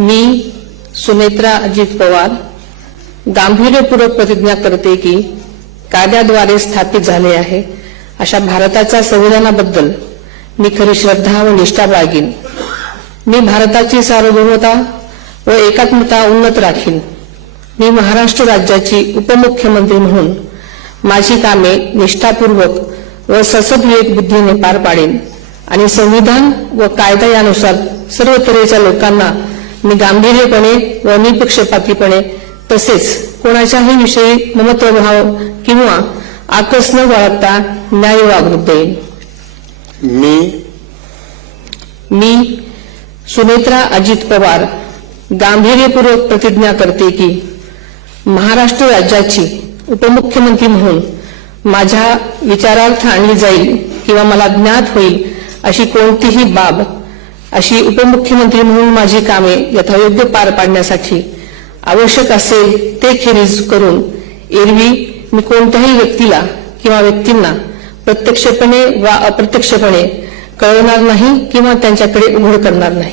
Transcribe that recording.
मी सुनेत्रा अजित पवार गांभीर्यपूर्वक प्रतिज्ञा करते की कायद्याद्वारे स्थापित झाले आहे अशा भारताच्या संविधानाबद्दल मी खरी श्रद्धा व निष्ठा बाळगीन। मी भारताची सार्वभौमता व एकात्मता उन्नत राखीन। मी महाराष्ट्र राज्याची उपमुख्यमंत्री म्हणून माझी कामे निष्ठापूर्वक व ससविवेक बुद्धीने पार पाडेन आणि संविधान व कायदा यानुसार सर्व तऱ्हेच्या लोकांना मी गांभीर्यपणे व निपक्षपातीपणे तसेच कोणाच्याही विषयी ममत्वभाव किंवा आकस न बाळगता न्याय वागणूक देईन। मी सुनेत्रा अजित पवार गांभीर्यपूर्वक प्रतिज्ञा करते की महाराष्ट्र राज्याची उपमुख्यमंत्री म्हणून माझ्या विचारार्थ आणली जाईल किंवा मला ज्ञात होईल अशी कोणतीही बाब अशी उपमुख्यमंत्री म्हणून माझी कामे यथायोग्य पार पाडण्यासाठी आवश्यक असेल ते खेरीज करून एरवी मी कोणत्याही व्यक्तीला किंवा व्यक्तींना प्रत्यक्षपणे वा अप्रत्यक्षपणे कळवणार नाही किंवा त्यांच्याकडे उघड करणार नाही।